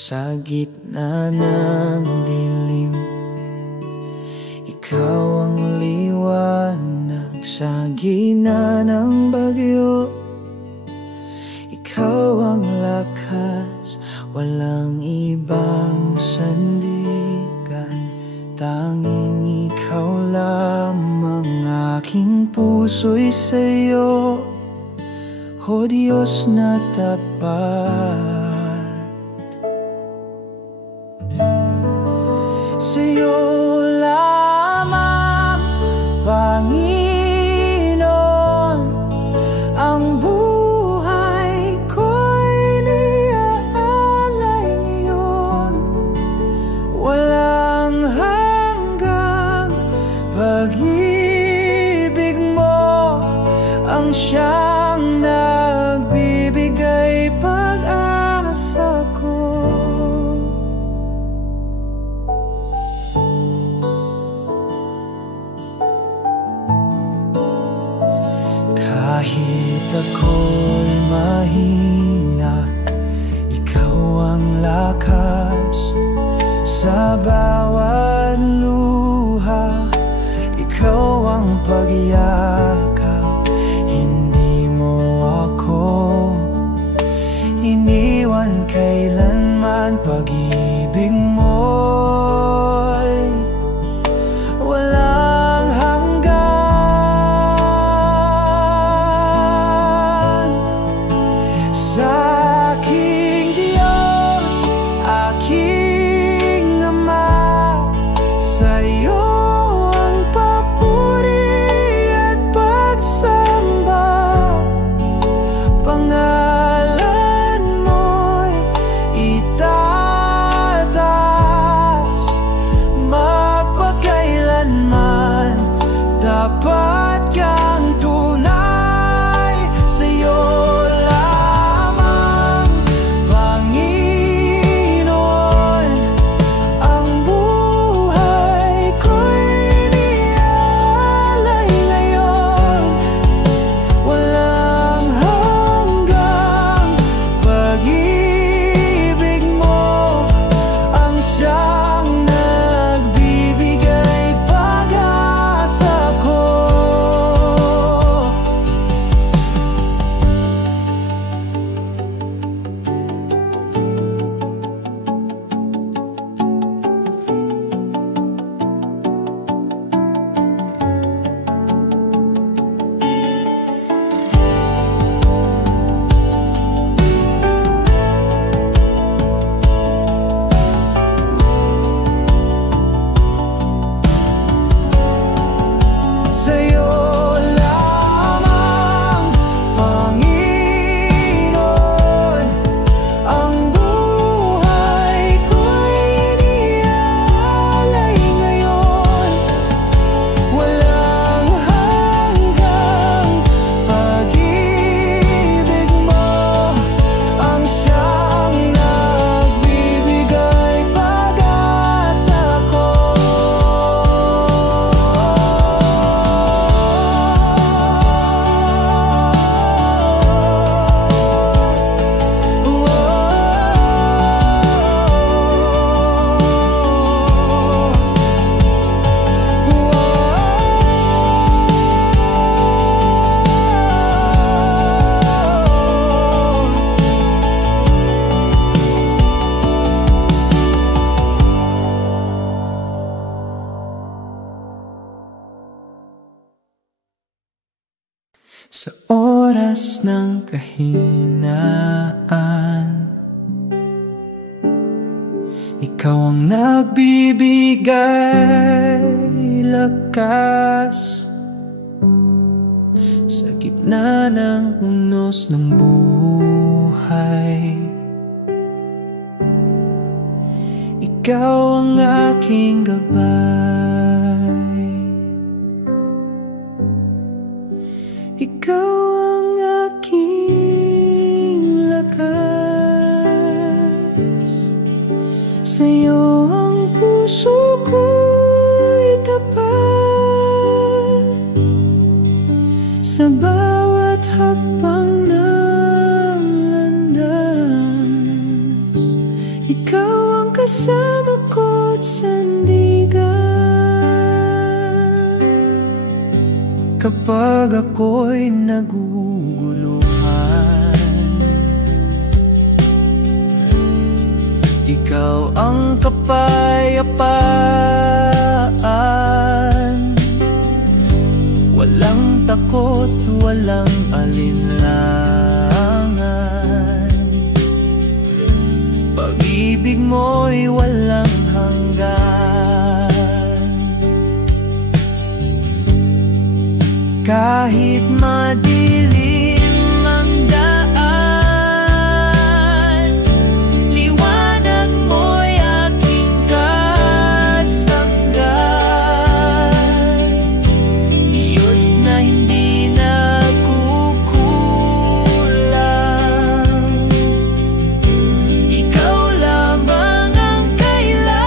Sa gitna ng dilim, ikaw ang liwanag. Sa gitna ng bagyo, ikaw ang lakas. Walang ibang sandigan, tanging ikaw lamang. Aking puso'y sa'yo, o Diyos na tapat. Sa'yo lamang, Panginoon, ang buhay ko'y niaalay ngayon. Walang hanggang pag-ibig mo ang siyang nagbibigay pag-asa ko. Kahit ako'y mahina, ikaw ang lakas. Sa bawat luha, ikaw ang pagyakap. Hindi mo ako iniwan kailanman. Pag-ibig mo'y walang hanggan. Sa aking Diyos, aking Ama, sa'yo ang papuri at pagsamba. Pangalan mo'y itataas, magpakailanman. Dapat kang tunay, sa'yo lamang, Panginoon, ang buhay ko'y niaalay ngayon. Walang hanggang pag-ibig mo ang siyang nagbibigay pag-asa ko. Sa'yo lamang, Panginoon, ang buhay ko'y niaalay ngayon. Walang hanggang pag-ibig mo ang siyang nagbibigay pag-asa ko. Sa oras ng kahinaan, ikaw ang nagbibigay lakas. Sa gitna ng unos ng buhay, ikaw ang aking gabay. Ikaw ang aking lakas. Sa'yo ang puso ko'y tapat. Sa bawat hakbang ng landas, ikaw ang kasama ko't sandigan. Kapag ako'y naguguluhan, ikaw ang kapayapaan. Walang takot, walang alinlangan. Pag-ibig mo'y walang hanggan. Kahit madilim ang daan, liwanag mo'y aking kasanggan. Diyos na hindi nagkukulang, ikaw lamang ang kailangan.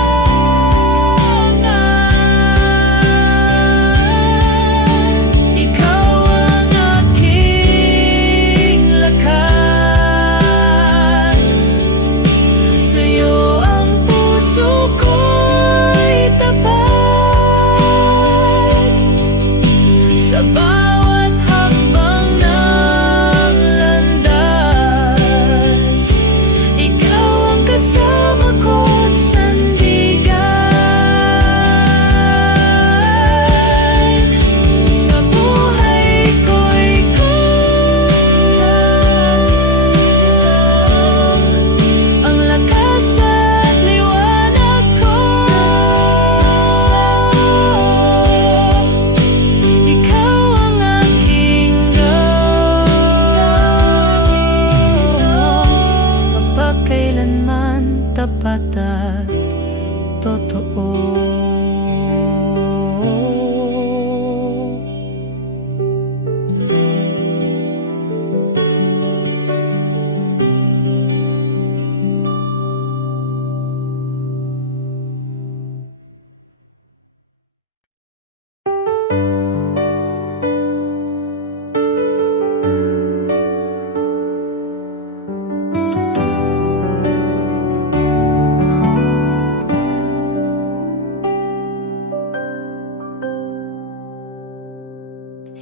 Ikaw ang aking lakas, sa'yo ang puso ko'y tapat. Sa bawat hakbang ng landas, ikaw ang kasama ko't sandigan. Sa buhay ko ikaw ang lakas at liwanag ko. Ikaw ang aking Diyos, mapagkailanman tapat at totoo.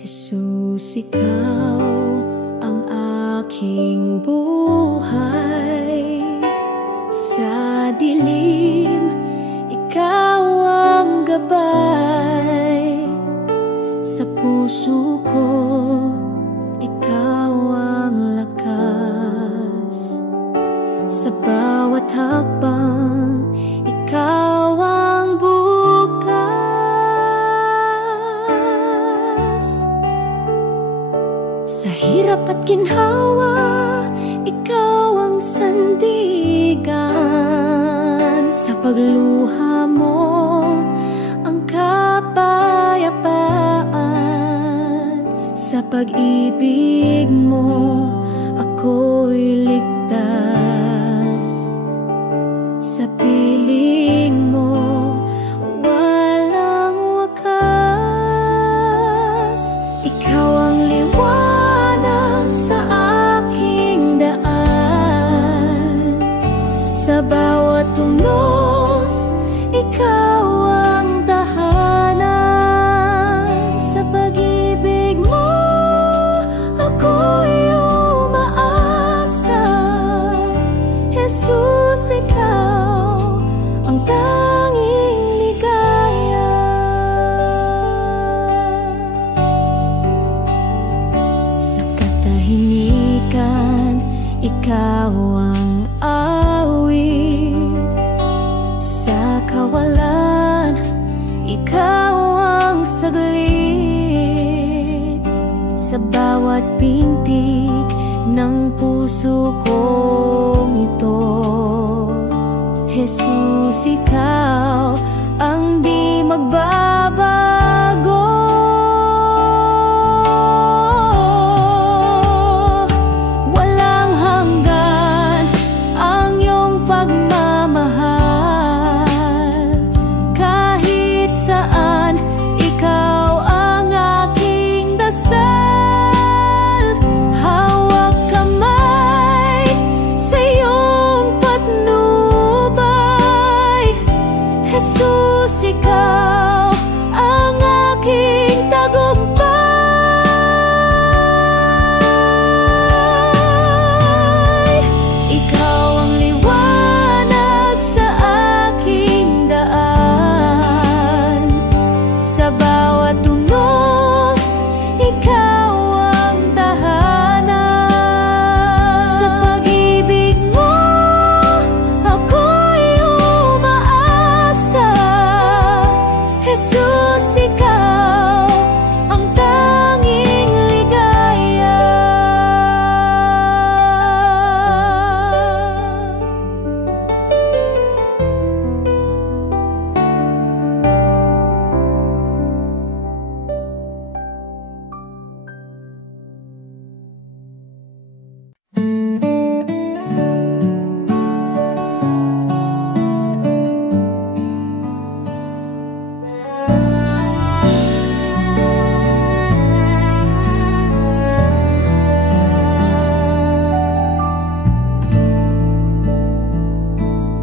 Jesus, ikaw ang aking buhay. Sa dilim, ikaw ang gabay. Sa puso ko, ikaw ang lakas. Sa bawat hakbang, ikaw ang bukas. Sa hirap at ginhawa, ikaw ang sandigan. Sa pagluha mo, ang kapayapaan. Sa pag-ibig mo, ako'y ligtas. Sa piling mo, walang wakas. Ikaw ang liwanag sa aking daan. Sa bawat tunos, ikaw ang tahanan. Sa pag-ibig mo, ako'y umaasa. Jesus, ikaw ang tanging ligaya. Sa katahimikan, ikaw ang awit. Sa kawalan, ikaw ang saglit. Sa bawat pintig ng puso kong ito, Jesus, ikaw ang di magbabago. Walang hanggan ang iyong pagmamahal. Kahit saan, ikaw ang aking dasal. Hawak kamay sa iyong patnubay. Jesus, ikaw ang aking tagumpay. Ikaw ang liwanag sa aking daan. Sa bawat tunos, ikaw ang tahanan. Sa pag-ibig mo, ako'y umaasa. Jesus, ikaw ang tanging ligaya.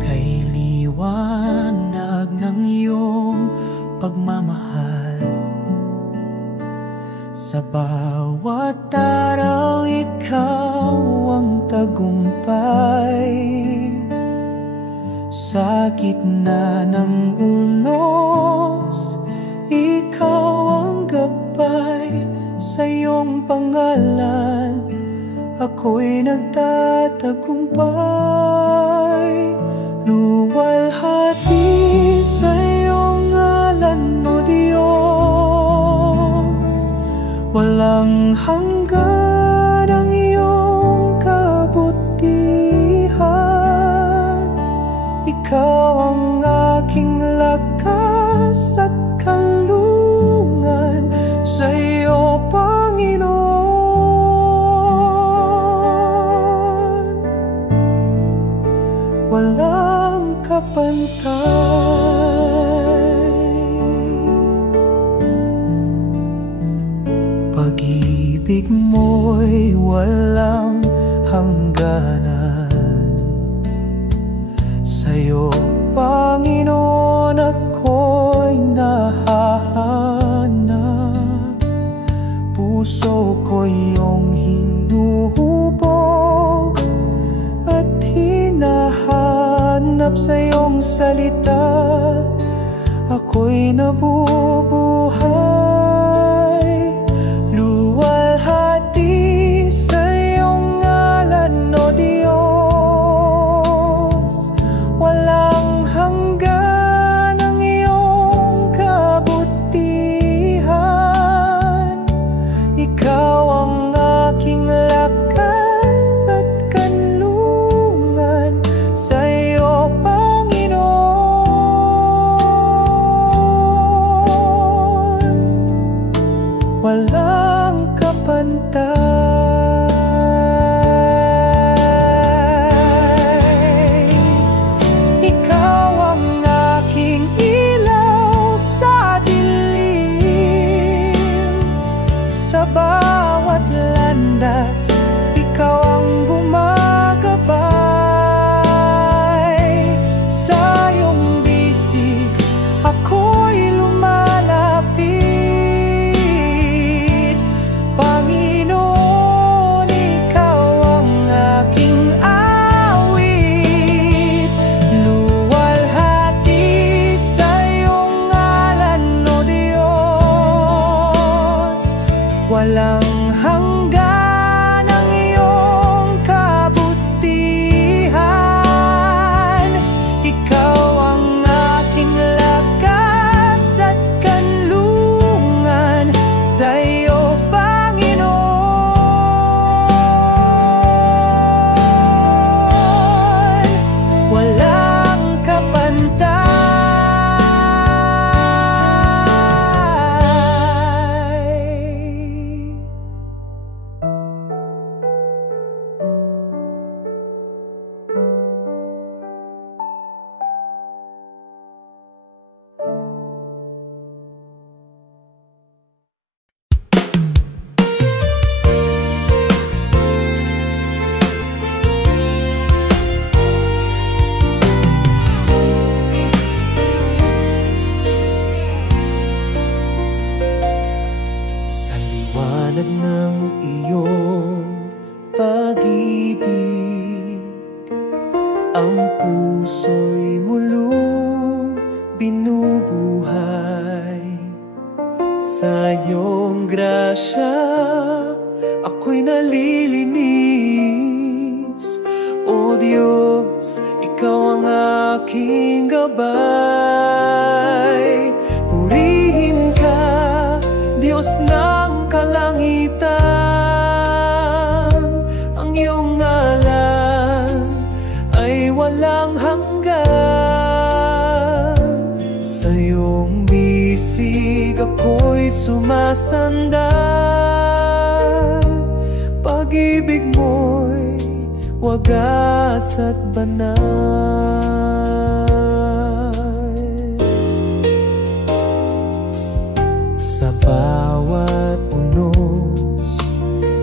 Kay liwanag ng iyong pagmamahal, sa bawat araw ikaw ang tagumpay. Sa gitna ng unos, ikaw ang gabay. Sa iyong pangalan, ako'y nagtatagumpay. Luwalhati sa iyong ngalan, O Diyos. Walang hanggan ang iyong kabutihan. Ikaw ang aking lakas at kalungan. Sa iyo, Panginoon, walang kapantay. Pag-ibig mo'y walang hangganan. Sa'yo, Panginoon, ako'y nahahanap. Puso ko iyong hinuhubog at hinahanap. Sa iyong salita, ako'y nabubuhay. Luwalhati sa iyong ngalan, O Diyos. Walang hanggan ang iyong kabutihan. Ikaw ang aking lakas at kanlungan. Sa iyo, Panginoon, walang kapantay. Ikaw ang aking ilaw sa dilim. Sa bawat landas, ikaw ang gumagabay. Sa iyong bisig, ako'y lumalapit. Panginoon, ikaw ang aking awit. Luwalhati sa iyong ngalan, O Diyos. Walang hanggan ang iyong kabutihan. Ikaw ang aking lakas at kanlungan. Sa iyo, Panginoon, walang kapantay. mulong binubuhay. Sa iyong grasya ako'y nalilinis. O Diyos, Ikaw ang aking gabay. Purihin ka, Diyos ng kalangitan. Ang iyong ngalan ay walang hanggan. Sa iyong bisig ako'y sumasandal. Pag-ibig mo'y wagas at banal. Sa bawat unos,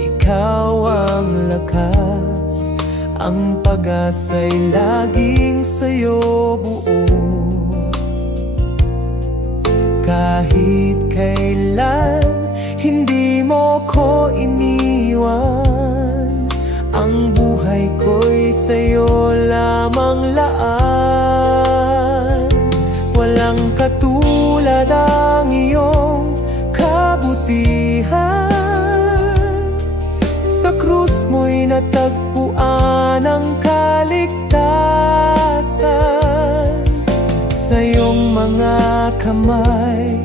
Ikaw ang lakas. Ang pag-asa'y laging sa'yo buo. Kahit kailan, hindi mo ko iniwan. Ang buhay ko'y sa'yo lamang laan. Walang katulad ang iyong kabutihan. Sa krus mo'y natagpuan ang kaligtasan. Sa iyong mga kamay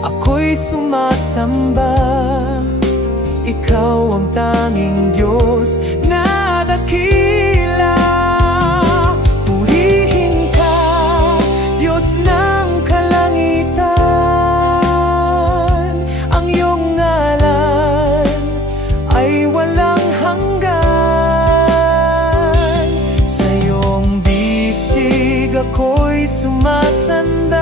ako'y sumasamba. Ikaw ang tanging Diyos na dakila. Purihin ka, Diyos ng kalangitan. Ang iyong ngalan ay walang hanggan. Sa iyong bisig ako'y sumasandal.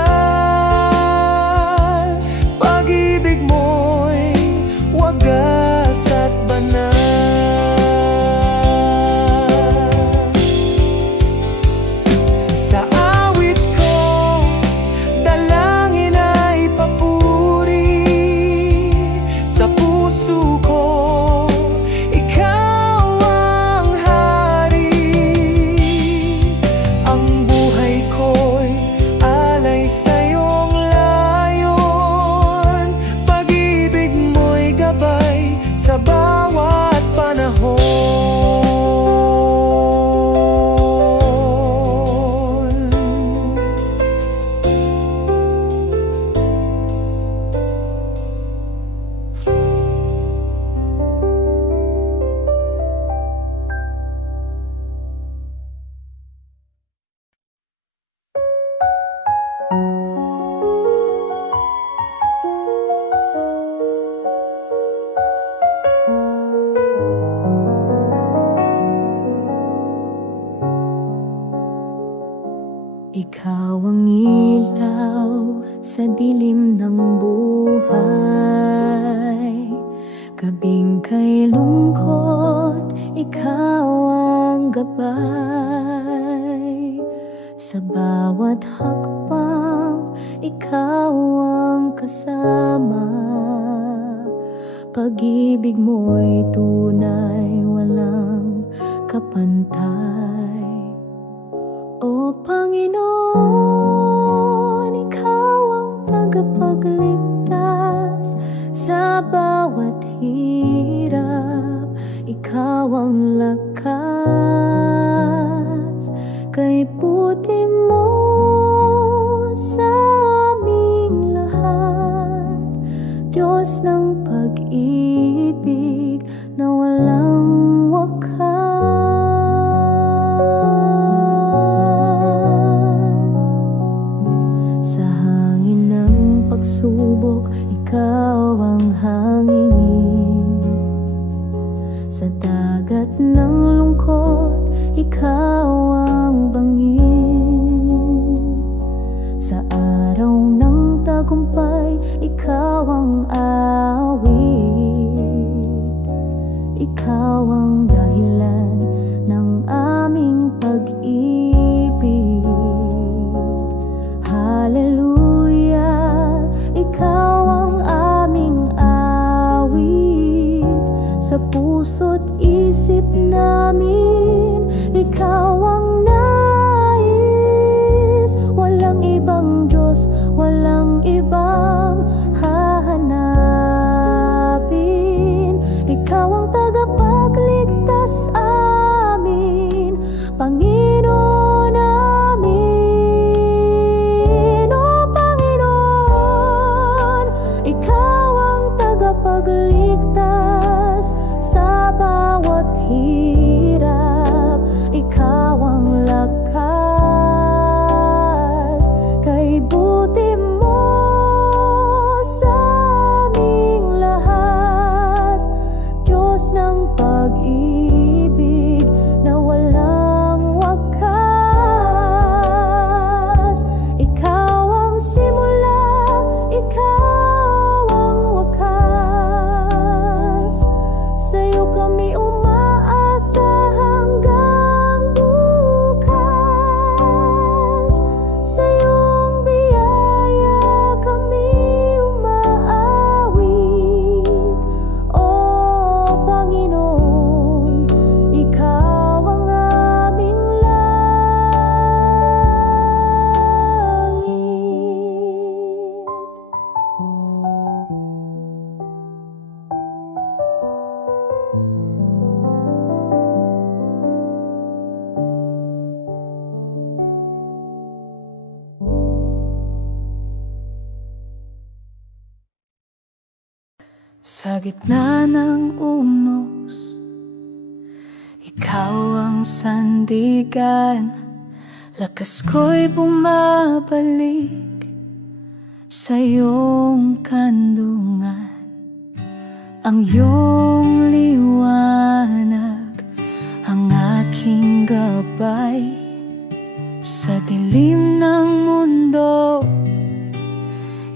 Pag-ibig mo'y wagas at banal. Sa awit ko, dalangin ay papuri. Sa puso ko, Ikaw ang hari. Ang buhay ko'y alay sa iyong layon. Pag-ibig mo'y gabay sa bawat panahon. Ikaw ang ilaw sa dilim ng buhay. Gabing kay lungkot, Ikaw ang gabay. Sa bawat hakbang, Ikaw ang kasama. Pag-ibig mo'y tunay, walang kapantay. O Panginoon, Ikaw ang tagapagligtas. Sa bawat hirap, Ikaw ang lakas. Kay puti mo sa aming lahat, Diyos ng pag-ibig na walang wakas. Sa hangin ng pagsubok, Ikaw ang hanginin. Sa dagat ng lungkot, Ikaw ang bangin. Sa araw ng tagumpay, Ikaw ang awit. Sa gitna ng unos, ikaw ang sandigan. Lakas ko'y bumabalik sa iyong kandungan. Ang iyong liwanag ang aking gabay. Sa dilim ng mundo,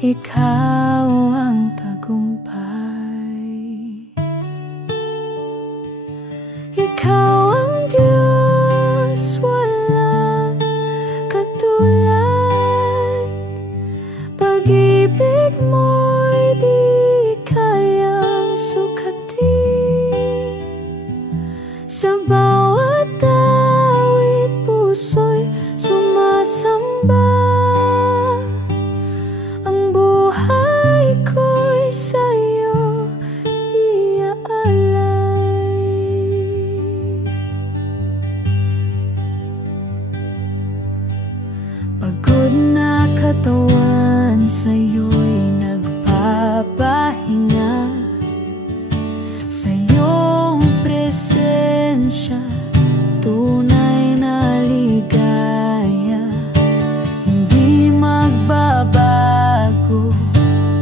ikaw ang tagumpay. Ikaw ang Diyos, walang katulad. Pag-ibig mo'y di kayang sukatin. Sa bawat awit puso'y sumasamba. Ang buhay ko'y sa'yo iaalay. Pagod na katawan sa'yo'y nagpapahinga. Sa iyong presensya, tunay na ligaya. Hindi magbabago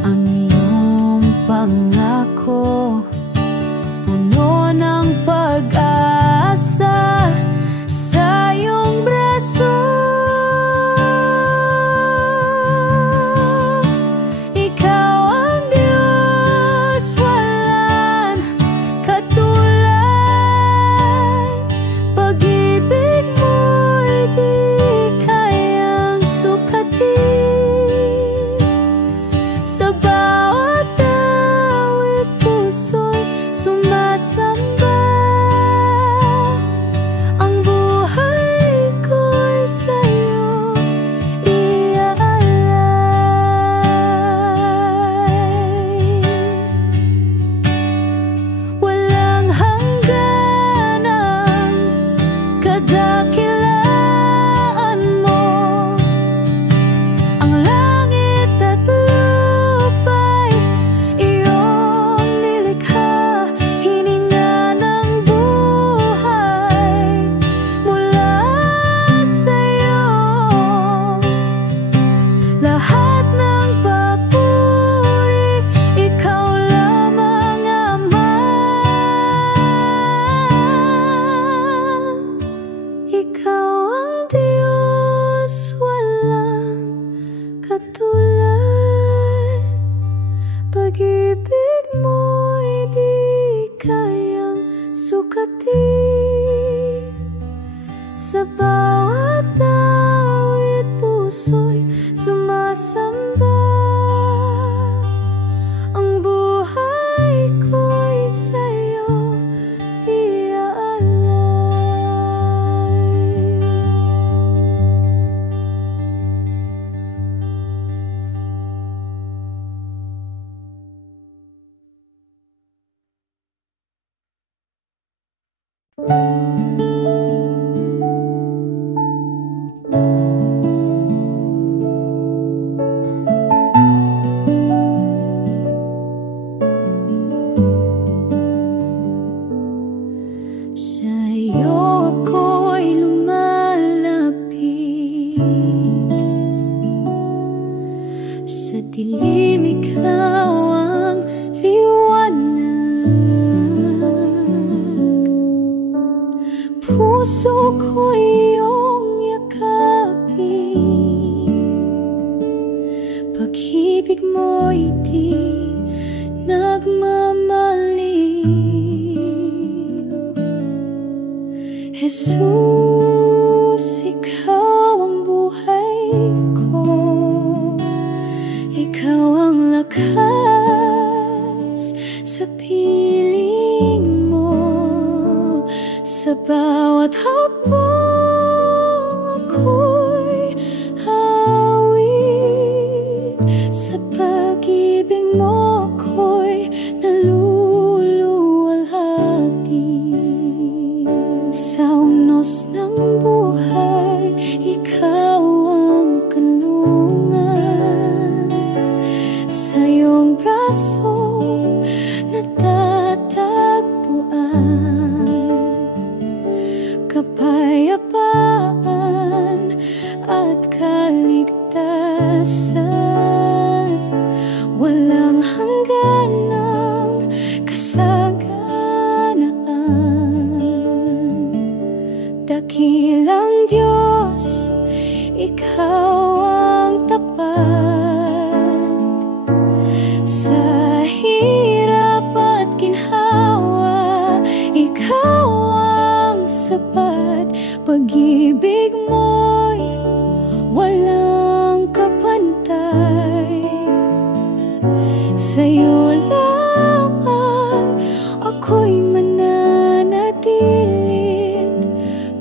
ang iyong pangako. Puno ng pag-asa sa iyong braso. at kaligtasan, walang hangganang kasaganaan. Dakilang Diyos, Ikaw ang tapat. Sa hirap at ginhawa, Ikaw ang sapat. Pag-ibig mo'y walang kapantay. Sa'yo lamang ako'y mananatilit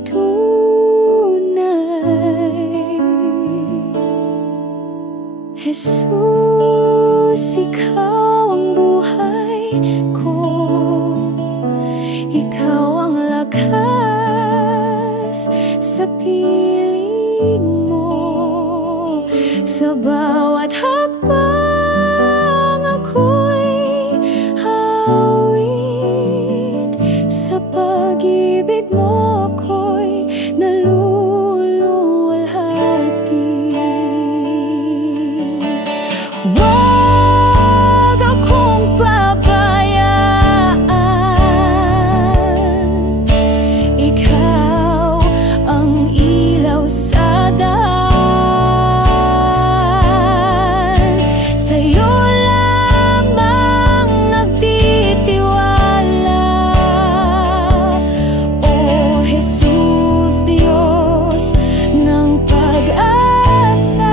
tunay. Jesus, Ikaw ang buhay ko, Ikaw ang lakas sa piling mo. Sa bawat hakbang ako'y hawit, sa pag-ibig mo ako'y naluluwalhati. Huwag akong pabayaan, Ikaw ang ilaw sa daan. Sa'yo lamang nagtitiwala, O Jesus, Diyos ng pag-asa.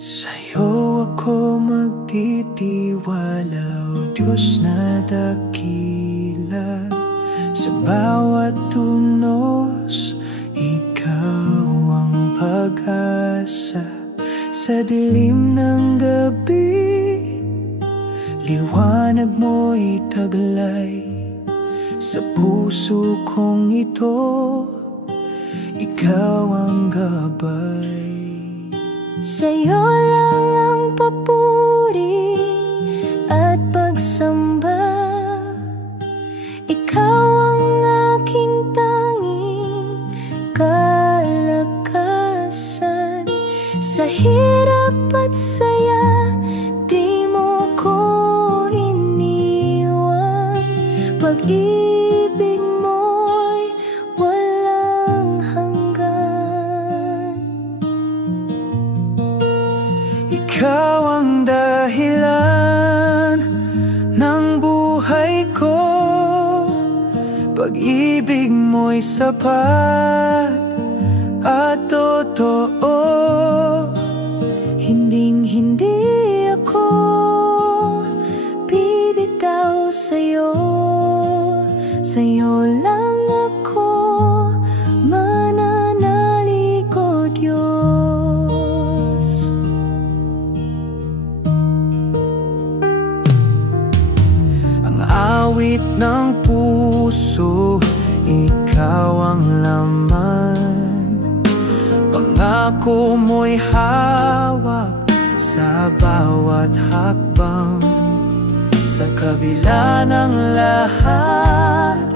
Sa'yo ako magtitiwala, O Diyos na dakila. Sa bawat tunos, Ikaw ang pag-asa. Sa dilim ng gabi, liwanag mo'y taglay. Sa puso kong ito, Ikaw ang gabay. Sa'yo lang ang papuri at pagsamba, Ikaw ang aking tanging kalakasan. Sa hirap at saya, di mo ko iniwan. Pag-ibig mo'y walang hanggan. Ikaw ang dahilan ng buhay ko, pag-ibig mo'y sapat at totoo. Hinding-hindi ako bibitaw sa'yo, sa'yo lang ako mananalig, O Diyos. Ang awit ng puso, Ikaw ang laman. Pangako mo'y hawak sa bawat hakbang. Sa kabila ng lahat,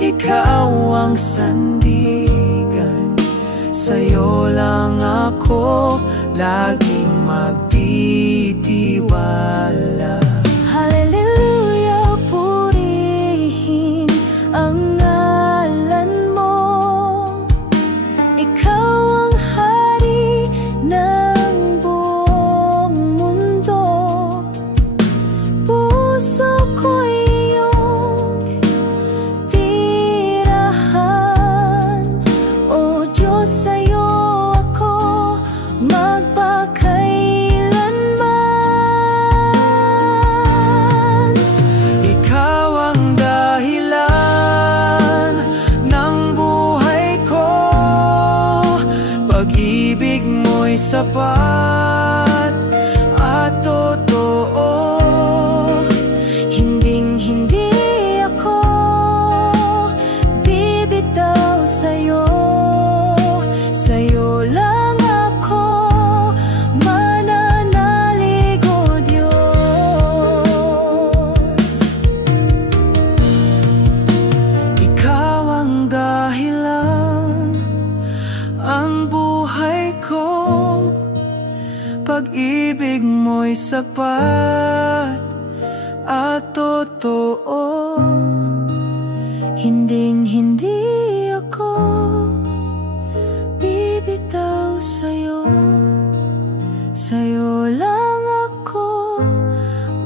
Ikaw ang sandigan. Sa'yo lang ako laging magtitiwala. Hallelujah, purihin ang ngalan mo. Ikaw ang hari ng buong mo'y sapat at totoo. Hinding-hindi ako bibitaw sa'yo. Sa'yo lang ako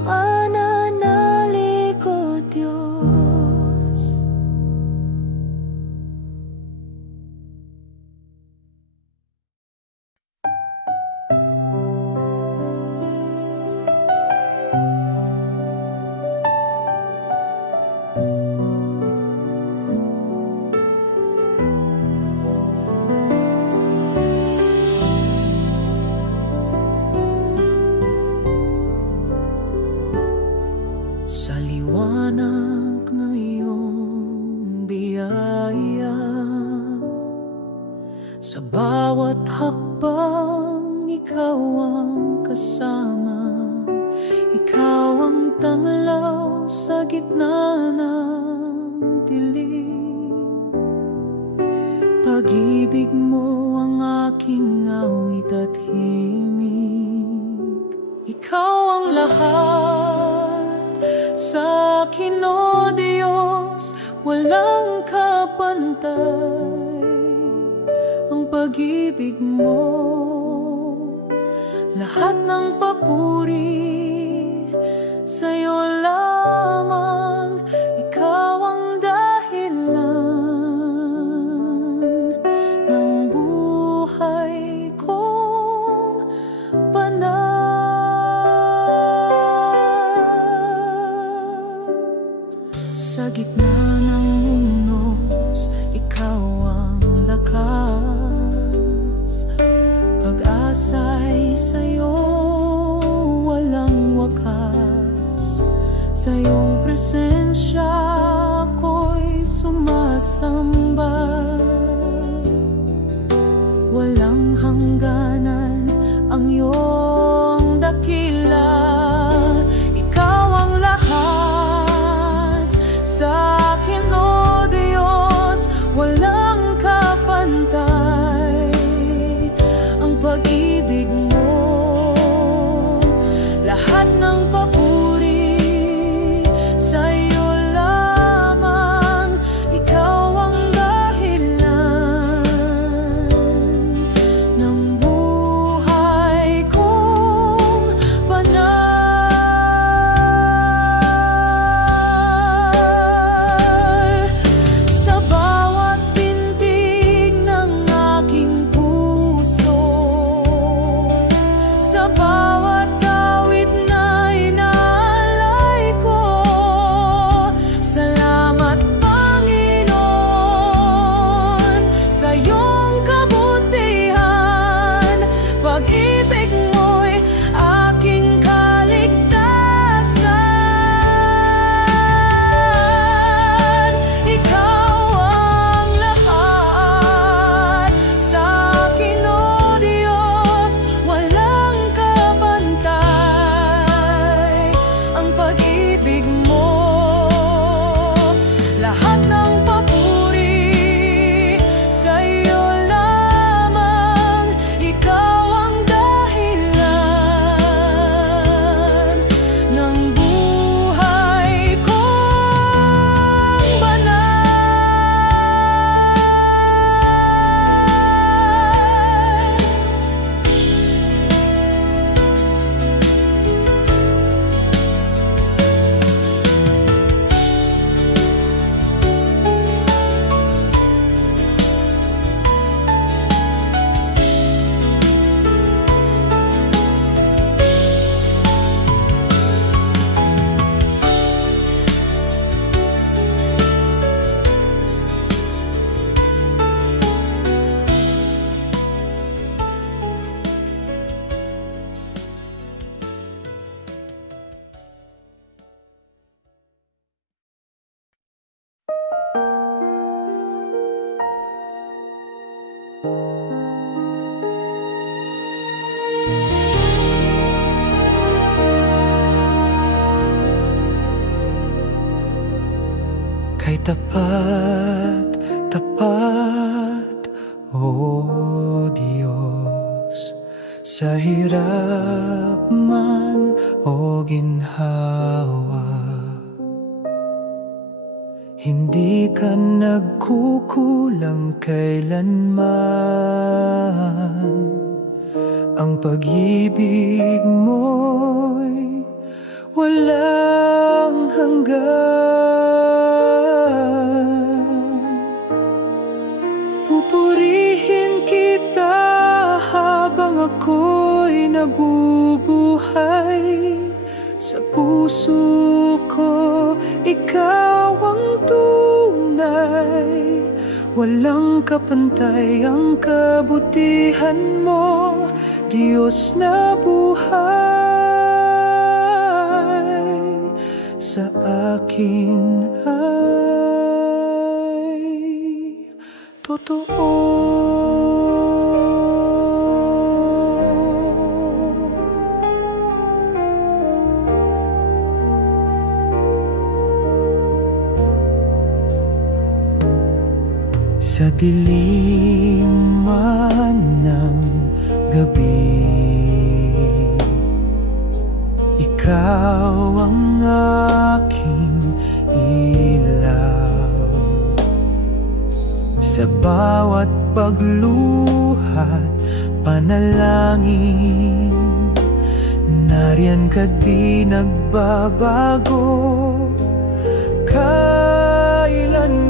mananalig, o Diyos. Sa liwanag ng iyong biyaya, sa bawat hakbang ikaw ang kasama. Ikaw ang tanglaw sa gitna ng dilim. Pag-ibig mo ang aking awit at himig. Ikaw ang lahat sa akin, o Diyos, walang kapantay ang pag-ibig mo. Lahat ng papuri sa'yo lamang, ikaw ang dahilan ng buhay kong banal. Sa gitna ng unos, ikaw ang lakas. Pag-asa'y sa'yo walang wakas. Sa iyong presensya ako'y sumasamba. Walang hangganan ang iyong dakila. Ikaw ang lahat sa akin, o Diyos, walang kapantay ang pag-ibig mo. Lahat ng papuri sa'yo lamang, ikaw ang dahilan ng buhay kong banal. Sa bawat pintig ng aking puso, sa bawat awit na inaalay ko, salamat Panginoon sa iyong kabutihan. Pag-ibig mo'y aking kaligtasan. Ikaw ang lahat sa akin, o Diyos, walang kabantay ang pag-ibig mo. Lahat ng papuri sa'yo lamang, ikaw ang dahilan ng buhay kong Kay tapat, tapat, o Diyos, sa hirap man kailanman. Ang pag-ibig mo'y walang hanggan. Pupurihin kita habang ako'y nabubuhay. Sa puso ko, ikaw ang tunay. Walang kapantay ang kabutihan mo, Diyos na buhay. Sa akin ay totoo. Sa dilim man ng gabi, ikaw ang aking ilaw. Sa bawat pagluhat, panalangin, nariyan ka di nagbabago kailanman.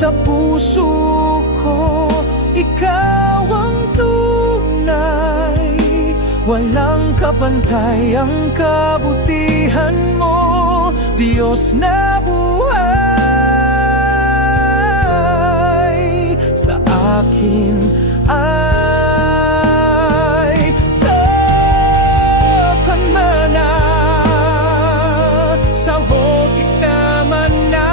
Sa puso ko, ikaw ang tunay. Walang kapantay ang kabutihan mo, Diyos na buhay. Sa akin ay takan mana, sa hokit naman na.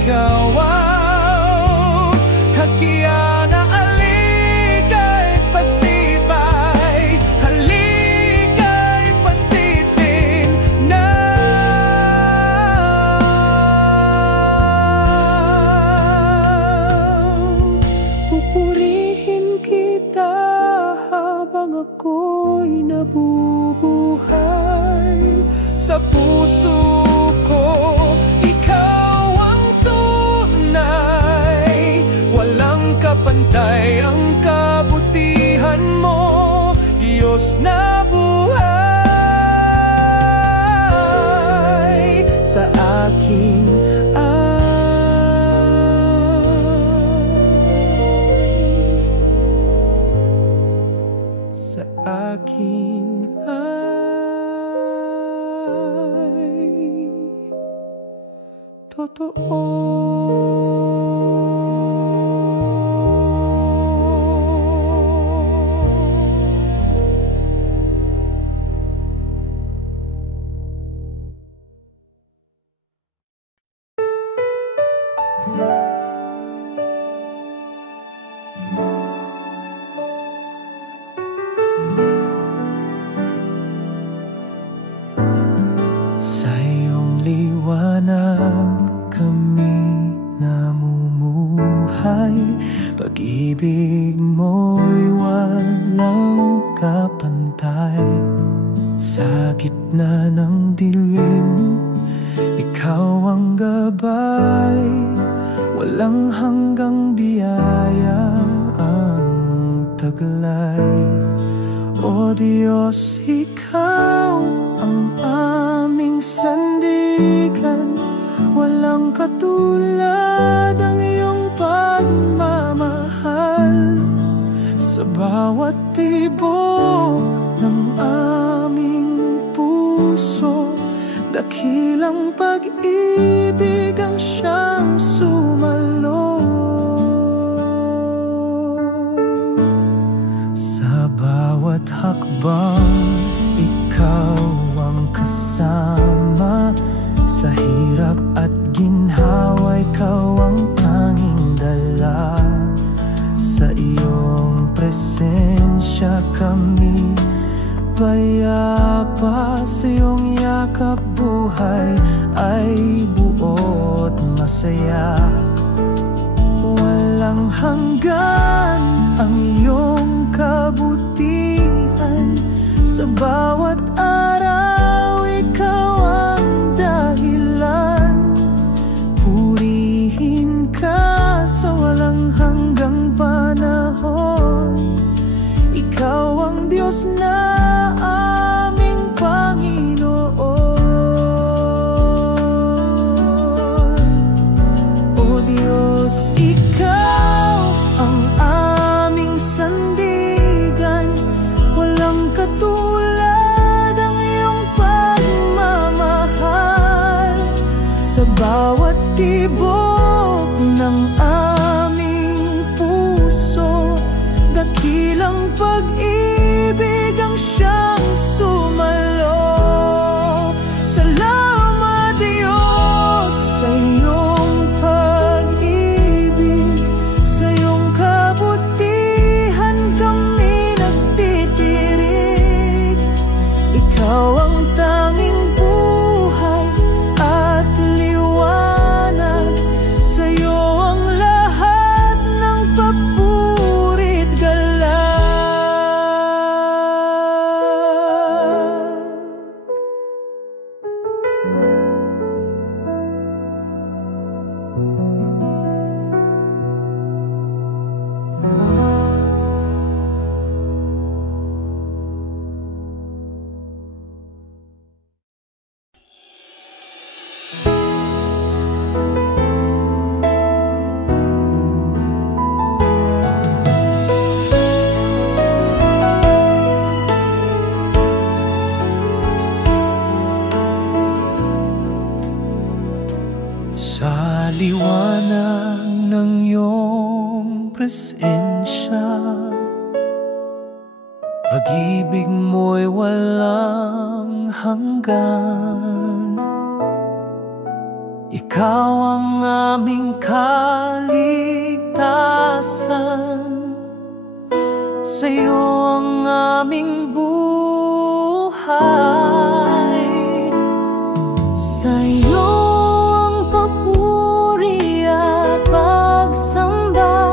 Ikaw ang hakiana, alikay pasipay, halikay pasitin na. Pupurihin kita habang ako'y nabubuhay. Sa puso ko, ikaw ang tunay. Walang kapantay ang kabutihan mo, Diyos na buhay. Sa akin sa akin ay totoo. Sa iyong liwanag kami namumuhay. Pag-ibig mo'y walang kapantay. Sa gitna ng dilim, ikaw ang gabay. Walang hanggang biyaya ang taglay. O Diyos, ikaw ang aming sandigan. Walang katulad ang iyong pagmamahal. Sa bawat tibok ng aming puso, dakilang pag-ibig ang siyang sumalo. Sa bawat hakbang, ikaw ang kasama. Sa hirap at ginhawa, ikaw ang tanging dala. Sa iyong presensya kami payapa. Sa iyong yakap buhay ay buot masaya. walang hanggan ang iyong kabutihan. Sa bawat araw, ikaw ang dahilan. Purihin ka sa walang hanggang panahon. Ikaw ang Diyos na aming Panginoon. O Diyos, ikaw ang aming sandigan. Walang katulad ang iyong pagmamahal. Sa bawat tibok ng aming puso, dakilang pag-ibig ang siyang sumalo. Salamat Diyos sa iyong pag-ibig, sa iyong kabutihan kami nagtitirik. Ikaw ang tanging buhay at liwanag, sa iyo ang lahat ng papurit galak. Sa liwanag ng iyong presensya, pag-ibig mo'y walang hanggan. Ikaw ang aming kaligtasan, sa iyo ang aming buhay. Sa iyo ang papuri at pagsamba,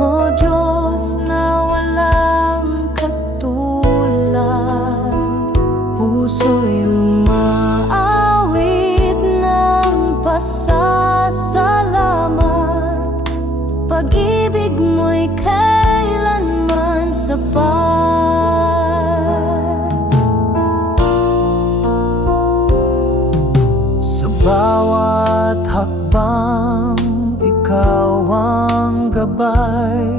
O Diyos na walang katulad. Puso'y umaawit ng pasasalamat. Pag-ibig mo'y kailanman sapat. Sa bawat hakbang, ikaw ang gabay.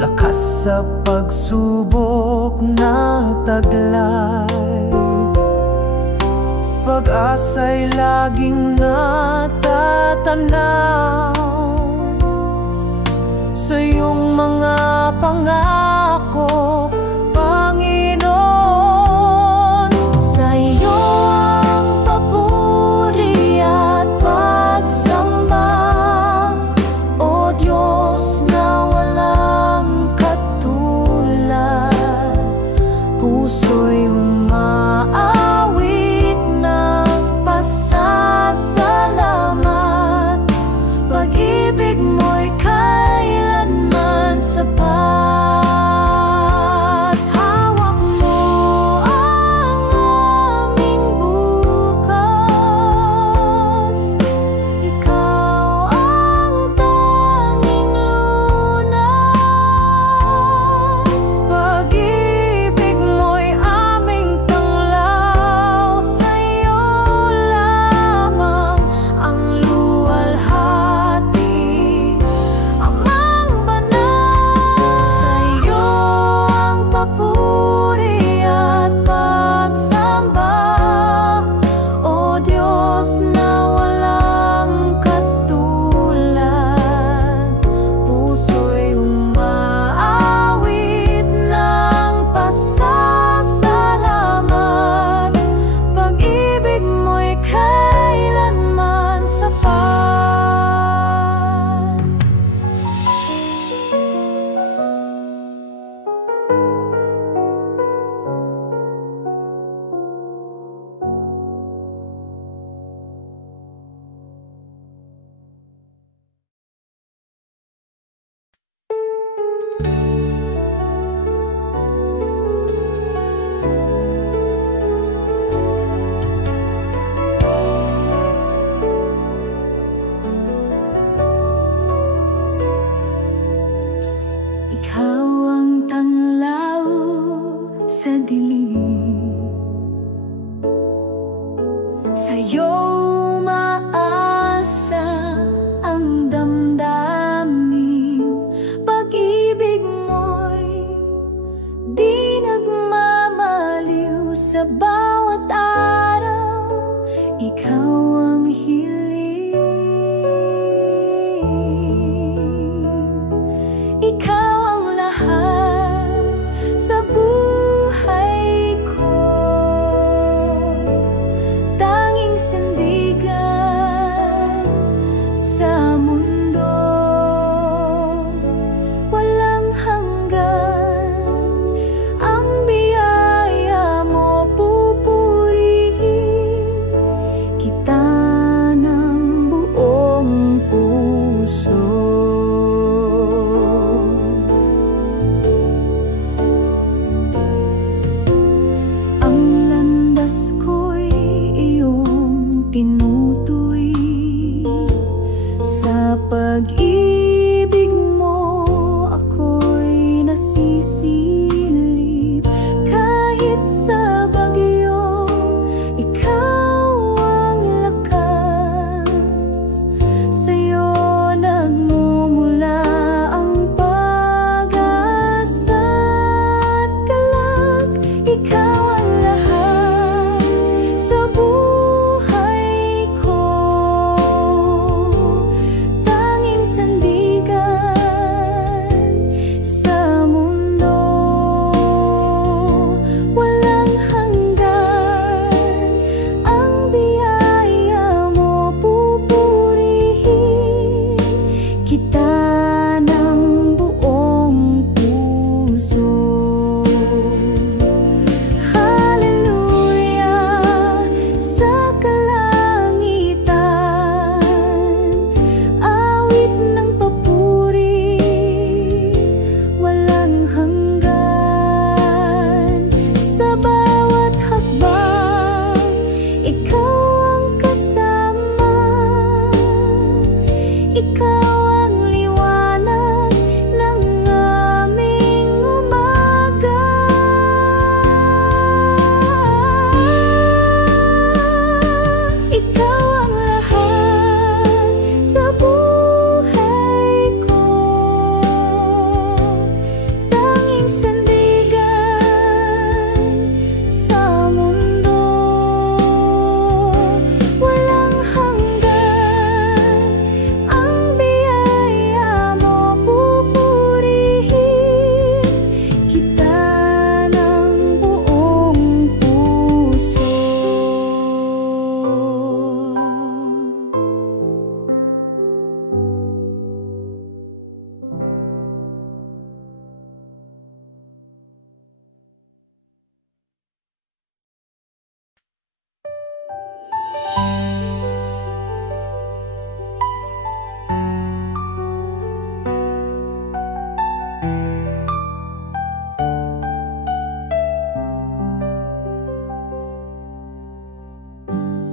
Lakas sa pagsubok na taglay. Pag-asa'y laging natatanaw sa iyong mga pangako, Panginoon. Sa iyo ang papuri at pagsamba, O Diyos na walang katulad. Puso'y umaawit ng pasasalamat. Pag-ibig mo'y kailanman sapat. Hawak mo ang aming bukas. Ikaw ang tanging lunas. Pag-ibig mo'y aming Sa'yo maasa ang damdamin, pag-ibig mo'y di nagmamaliw. Sa bawat araw, ikaw ang hiling. Ikaw ang lahat sa buhay ko, tanging sandigan sa mundo, walang hanggan. Ang biyaya mo pupurihin kita ng buong puso. Ang landas ko'y iyong tinutuwi, sa pag-ibig mo ako'y nasisilip. Kahit sa bagyo, ikaw ang lakas. Sa'yo nagmumula ang pag-asa at galak. Ikaw ang lahat sa buhay ko, tanging sandigan sa mundo, walang hanggan. Ang biyaya mo pupurihin kita ng buong puso. Hallelujah sa kalangitan, awit ng papuri, walang hanggan. Sa bawat hakbang, ikaw ang kasama. Ikaw ang liwanag ng aming umaga. Ikaw ang lahat sa buhay ko, tanging sandigan sa mundo, walang hanggan. Ang biyaya mo pupurihin kita ng buong puso.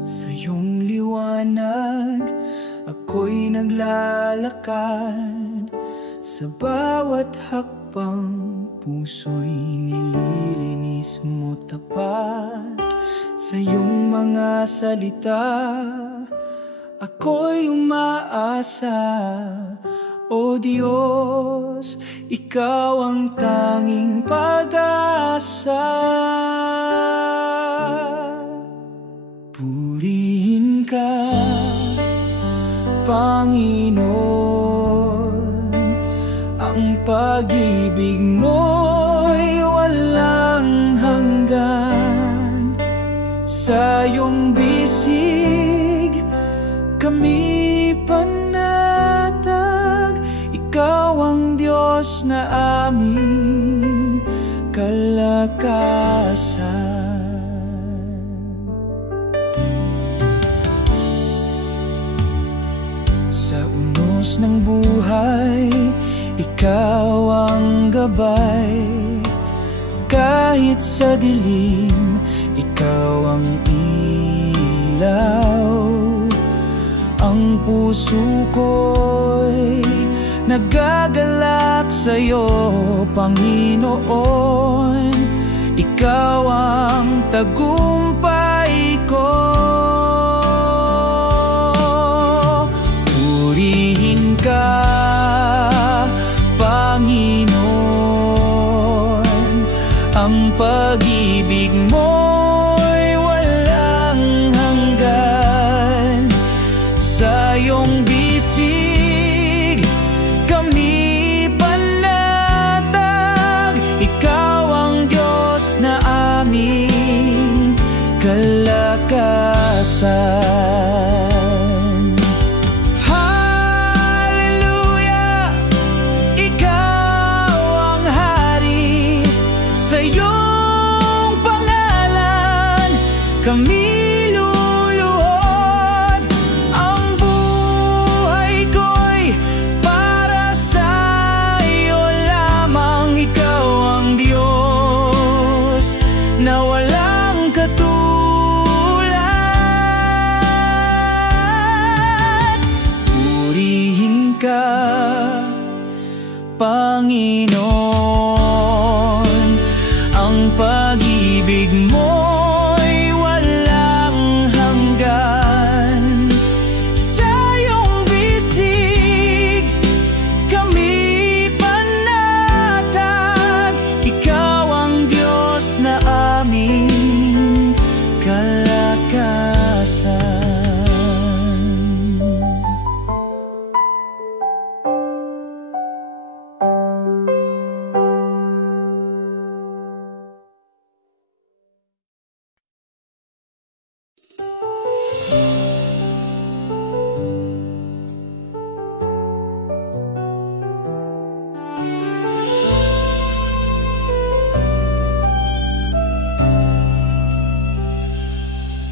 Sa iyong liwanag, ako'y naglalakad. Sa bawat hakbang, puso'y nililinis mo tapat. Sa iyong mga salita, ako'y umaasa. O Diyos, ikaw ang tanging pag-asa. Purihin ka, Panginoon. Ang pag-ibig mo'y walang hanggan. Sa iyong bisig kami panatag. Ikaw ang Diyos na aming kalakasan. Sa unos ng buhay, ikaw ang gabay. Kahit sa dilim, ikaw ang ilaw. Ang puso ko'y nagagalak sa'yo, Panginoon. ikaw ang tagumpay ko. Purihin ka, Panginoon, ang pag-ibig mo'y walang hanggan. Sa iyong bisig kami panatag, ikaw ang Diyos na aming kalakasan. Hallelujah, ikaw ang hari, sa iyong pangalan kami luluhod. Ang buhay ko'y para sa iyo lamang, ikaw ang Diyos na walang katulad. Purihin ka, Panginoon, ang pag-ibig mo'y walang hanggan. Sa iyong bisig kami panatag, ikaw ang Diyos na aming kalakasan.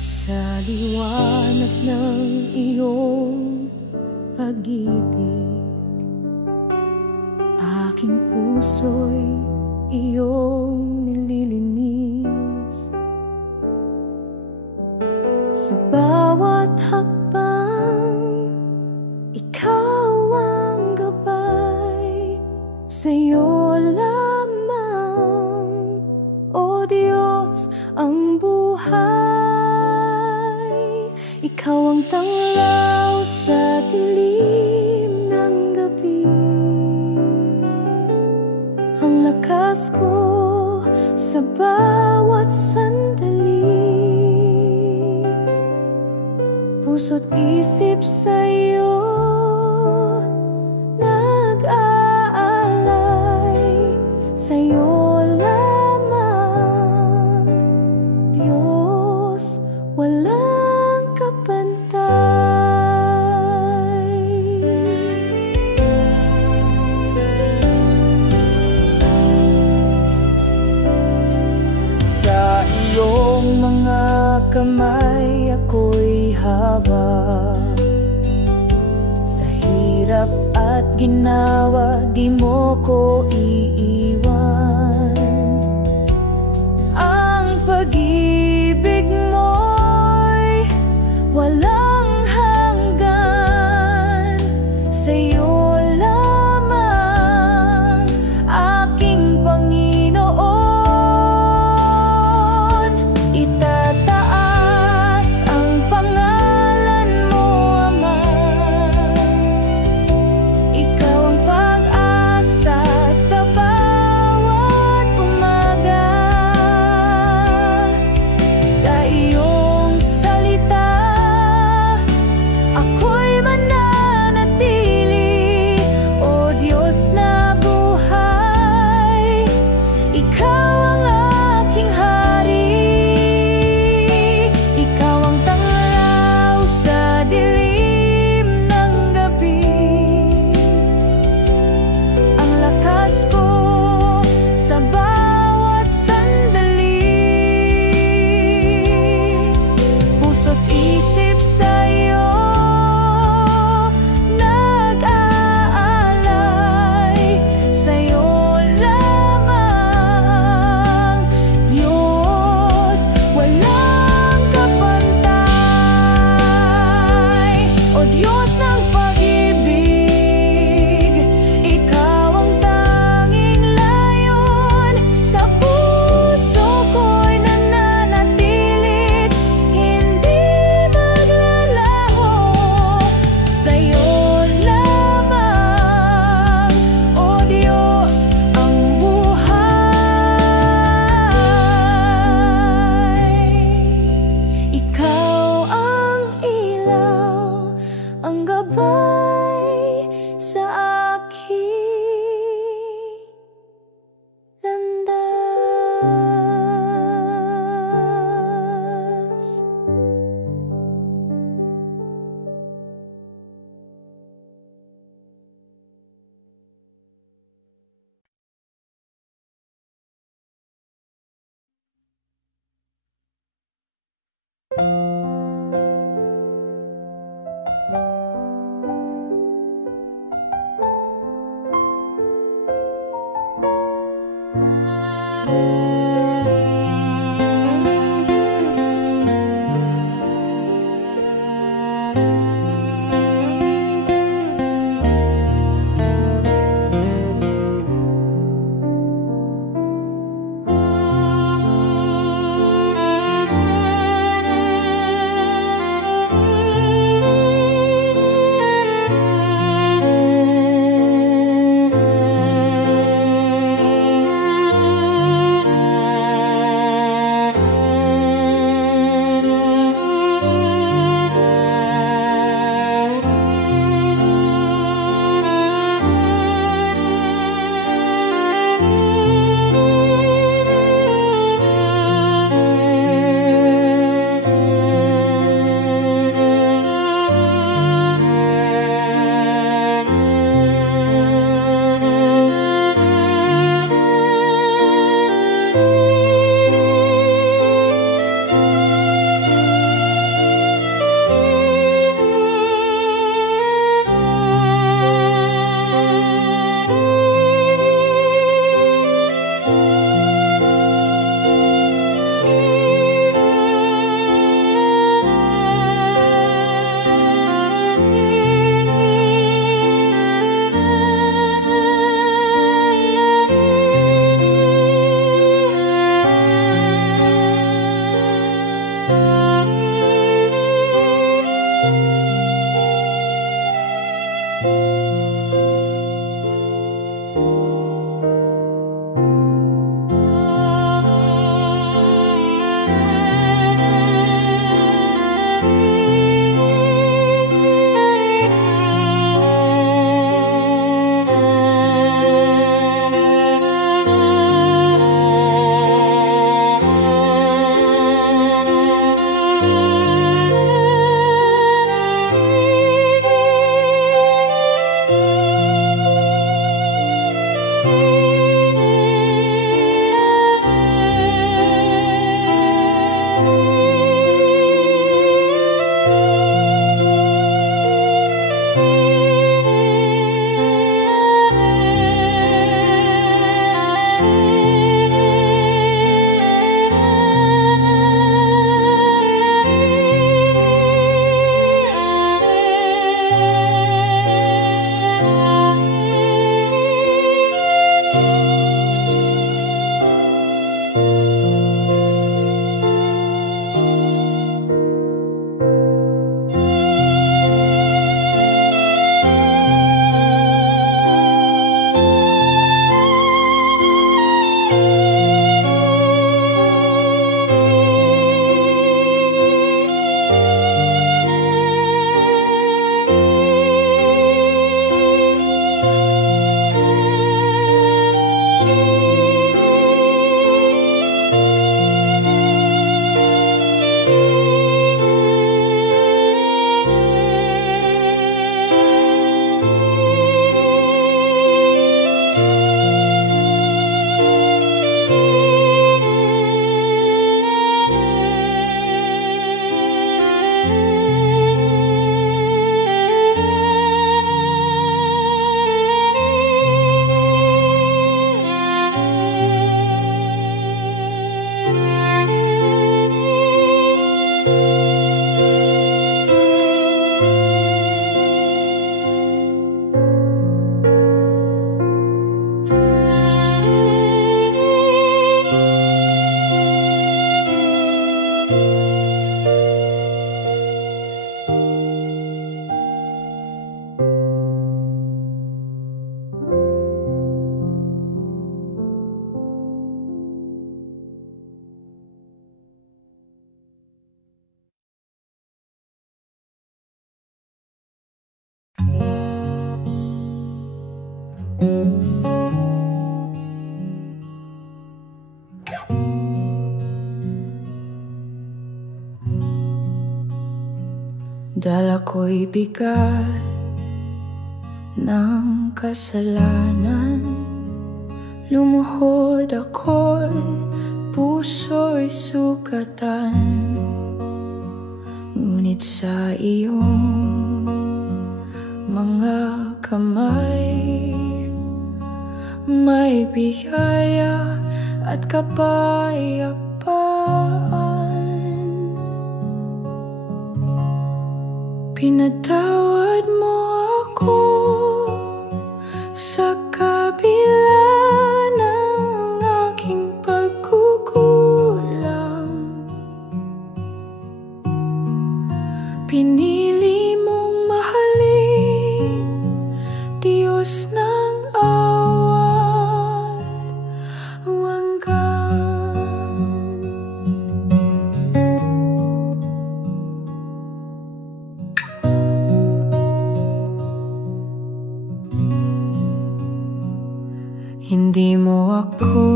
Sa liwanag ng iyong pag-ibig, aking puso'y iyong nililinis. Sa bawat hakbang, ikaw ang gabay. Sa'yo lamang, O Diyos, ang buhay. Ikaw ang tanglaw sa dilim ng gabi, ang lakas ko sa bawat sandali. Puso't isip sa'yo nag-aalay. Sa'yo lamang, Diyos, walang kapantay. Sa iyong mga kamay ako'y hawak, sa hirap at ginawa di mo ko iiwan. Ang pag-ibig mo'y walang hanggan. Sa'yo lamang, aking Panginoon, itataas ang pangalan mo, Ama. Ikaw ang pag-asa sa Dala ko'y bigat ng kasalanan. Lumuhod ako'y puso'y sugatan. ngunit sa iyong mga kamay may biyaya at kapayapaan. Pinatawad mo ako sa kabila ng aking pagkukulang. Pinili mong mahalin, Diyos ng awat wagan. Hindi mo ako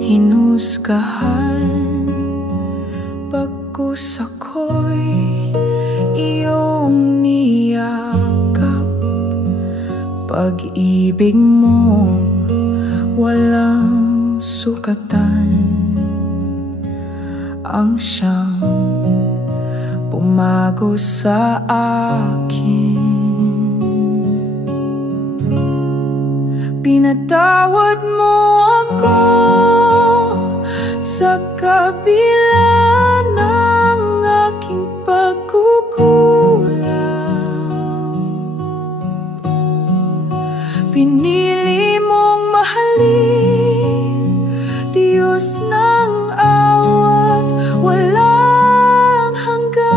hinusgahan, bagkus ako'y iyong niyakap. Pag-ibig mo walang sukatan, ang siyang pumago sa akin. Pinatawad mo ako sa kabila ng aking pagkukulang. Pinili mong mahalin, Diyos ng awat walang hanggan.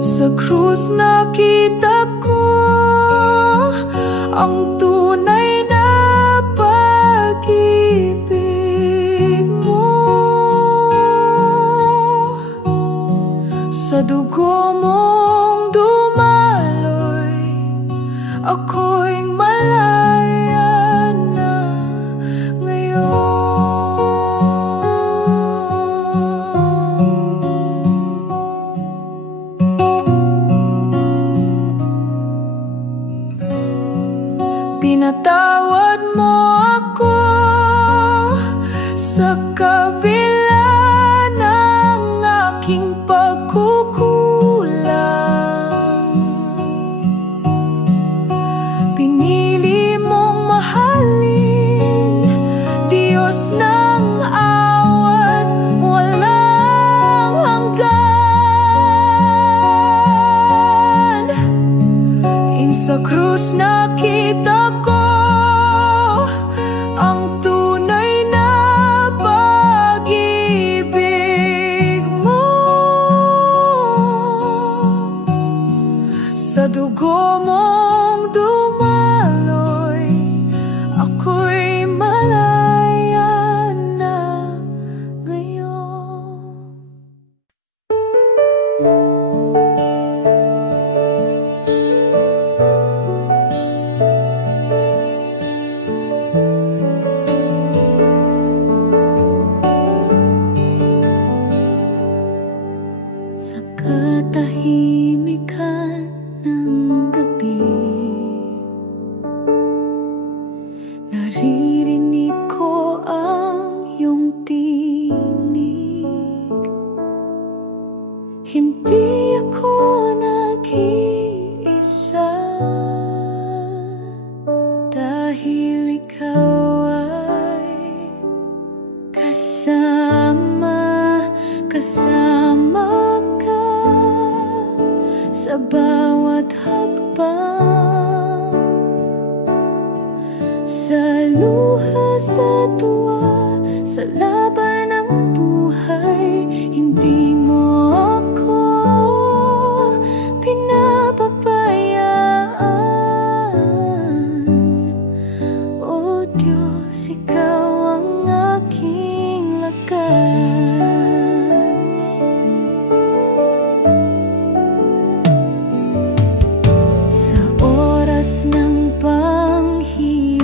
Sa krus nakita ko ang tunay na pag-ibig mo. Sa dugo mong dumaloy, ako'y malaya na ngayon. Pinatawad mo ako sa kabila ng aking pagkukulang. Pinili mong mahalin, Diyos ng awat walang hanggan. Sa krus nakita ko ang tunay na pag-ibig mo. Sa dugo mong dumaloy, ako'y malaya na ngayon. Sa katahimikan ng gabi, naririnig ko ang iyong tinig. Hindi ako nag-iisa, dahil ikaw ay kasama ka sa bawat hakbang, sa luha, sa tuwa, sa laban ng buhay. Hindi mo ako pinapabayaan. O Diyos, ikaw ang aking lakas. Sa oras ng panghihina,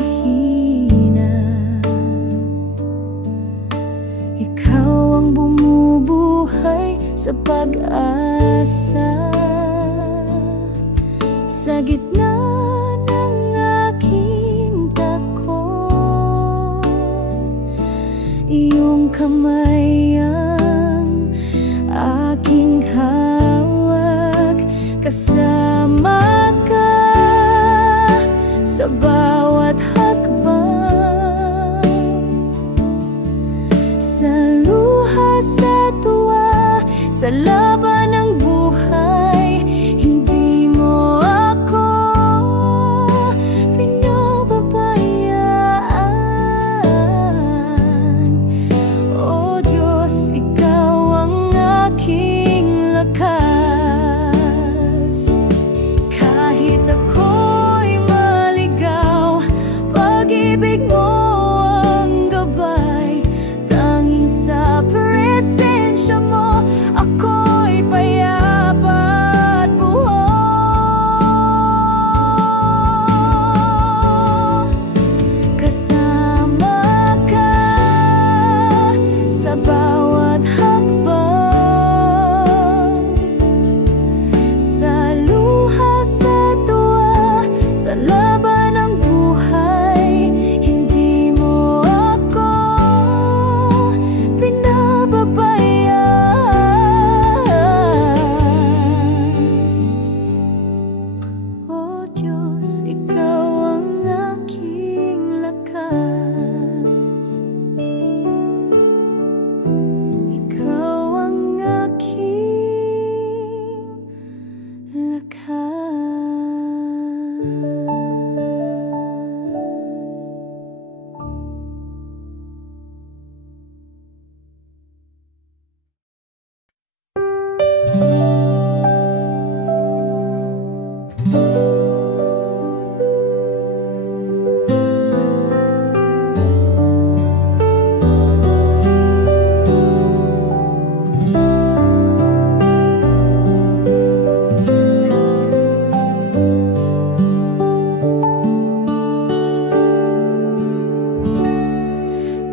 ikaw ang bumubuhay sa pag-asa. Sa gitna ng aking takot, iyong kamay ang aking hawak. Kasama ka sa bawat hakbang, sa luha, sa tuwa, sa laban ng buhay. Hindi mo ako pinababayaan. O Diyos, ikaw ang aking lakas. Kahit ako'y maligaw, pag-ibig mo ang gabay. Tanging sa presensya mo ako'y payapa at buo. Kasama ka sa bawat hakbang, sa luha, sa tuwa, sa laban ng buhay. Hindi mo ako pinababayaan. O Diyos, ikaw ang aking lakas. Ikaw ang aking lakas.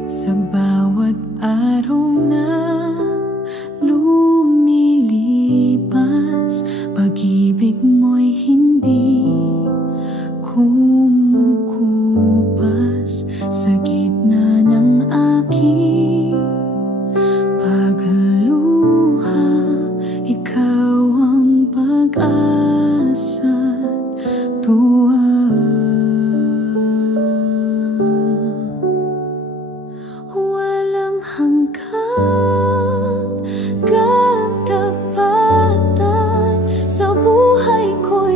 Sa bawat araw na lumilipas, pag-ibig mo'y hindi kumukupas. Sa gitna ng aking pagluha, ikaw ang pag-asa't tuwa. Walang hanggang katapatan, sa buhay ko'y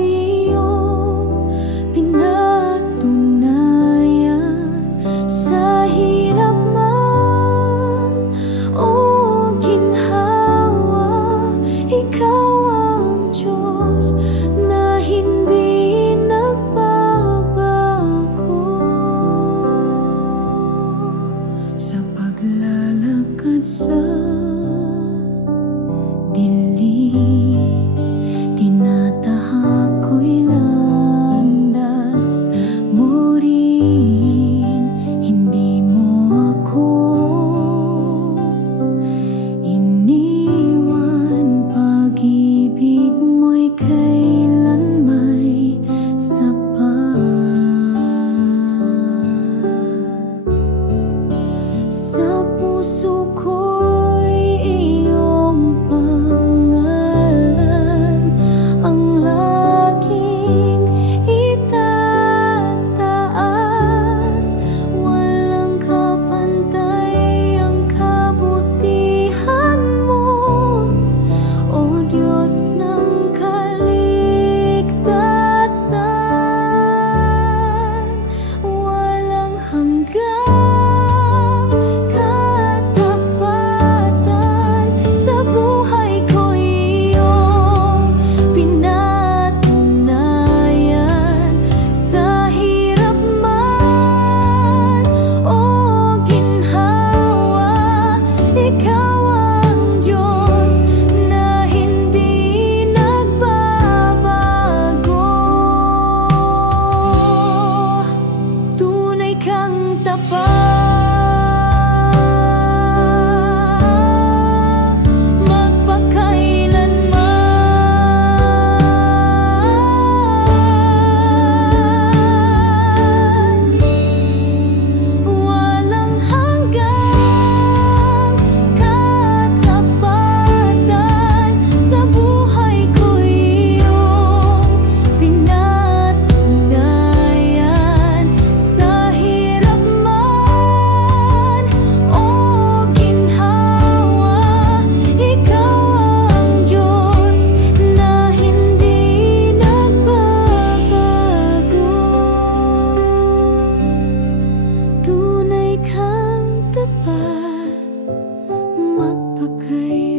iyong pinatunayan. Sa hirap man o ginhawa, ikaw ang Diyos na hindi nagbabago. Sa paglalakad sa dilim, tinatahak ko'y landas mo rin. Hindi mo ako iniwan, pag-ibig mo'y kailan may sapat. Sa puso ko'y iyong pangalan ang laging itataas. Walang kapantay ang kabutihan mo, O Diyos ng kaligtasan. Walang hanggang katapatan, sa buhay ko'y iyong pinatunayan. Sa hirap man o ginhawa, ikaw ang Diyos na hindi nagbabago. Tunay kang tapat, magpakailanman. Walang hanggang Pagkailanman